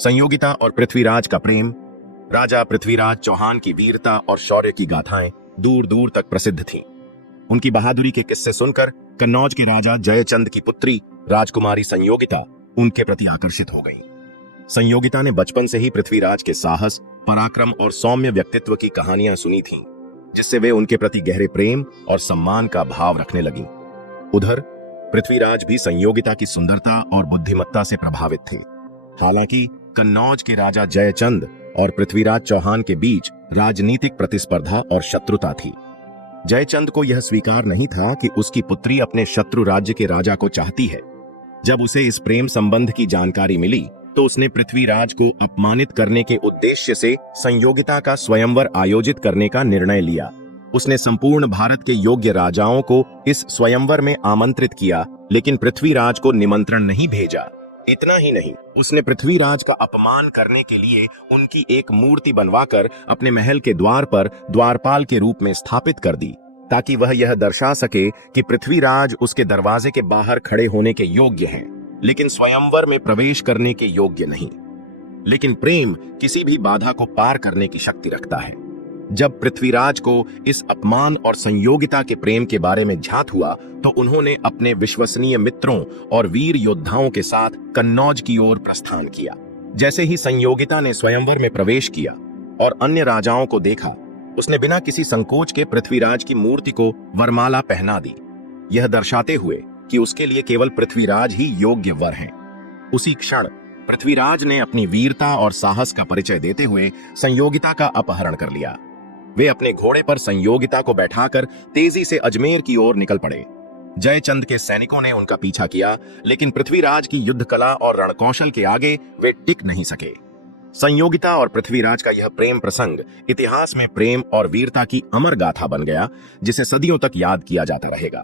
संयोगिता और पृथ्वीराज का प्रेम। राजा पृथ्वीराज चौहान की वीरता और शौर्य की गाथाएं दूर दूर तक प्रसिद्ध थीं। उनकी बहादुरी के किस्से सुनकर कन्नौज के राजा जयचंद की पुत्री राजकुमारी संयोगिता उनके प्रति आकर्षित हो गई। संयोगिता ने बचपन से ही पृथ्वीराज के साहस, पराक्रम और सौम्य व्यक्तित्व की कहानियां सुनी थीं, जिससे वे उनके प्रति गहरे प्रेम और सम्मान का भाव रखने लगीं। उधर पृथ्वीराज भी संयोगिता की सुंदरता और बुद्धिमत्ता से प्रभावित थे। हालांकि कन्नौज के राजा जयचंद और पृथ्वीराज चौहान के बीच राजनीतिक प्रतिस्पर्धा और शत्रुता थी। जयचंद को यह स्वीकार नहीं था कि उसकी पुत्री अपने शत्रु राज्य के राजा को चाहती है। जब उसे इस प्रेम संबंध की जानकारी मिली तो उसने पृथ्वीराज को अपमानित करने के उद्देश्य से संयोगिता का स्वयंवर आयोजित करने का निर्णय लिया। उसने संपूर्ण भारत के योग्य राजाओं को इस स्वयंवर में आमंत्रित किया, लेकिन पृथ्वीराज को निमंत्रण नहीं भेजा। इतना ही नहीं, उसने पृथ्वीराज का अपमान करने के लिए उनकी एक मूर्ति बनवाकर अपने महल के द्वार पर द्वारपाल के रूप में स्थापित कर दी, ताकि वह यह दर्शा सके कि पृथ्वीराज उसके दरवाजे के बाहर खड़े होने के योग्य हैं, लेकिन स्वयंवर में प्रवेश करने के योग्य नहीं। लेकिन प्रेम किसी भी बाधा को पार करने की शक्ति रखता है। जब पृथ्वीराज को इस अपमान और संयोगिता के प्रेम के बारे में झात हुआ तो उन्होंने अपने विश्वसनीय मित्रों और वीर योद्धाओं के साथ कन्नौज की ओर प्रस्थान किया। जैसे ही संयोगिता ने स्वयंवर में प्रवेश किया और अन्य राजाओं को देखा, उसने बिना किसी संकोच के पृथ्वीराज की मूर्ति को वरमाला पहना दी, यह दर्शाते हुए कि उसके लिए केवल पृथ्वीराज ही योग्य वर हैं। उसी क्षण पृथ्वीराज ने अपनी वीरता और साहस का परिचय देते हुए संयोगिता का अपहरण कर लिया। वे अपने घोड़े पर संयोगिता को बैठाकर तेजी से अजमेर की ओर निकल पड़े। जयचंद के सैनिकों ने उनका पीछा किया, लेकिन पृथ्वीराज की युद्ध कला और रणकौशल के आगे वे टिक नहीं सके। संयोगिता और पृथ्वीराज का यह प्रेम प्रसंग इतिहास में प्रेम और वीरता की अमर गाथा बन गया, जिसे सदियों तक याद किया जाता रहेगा।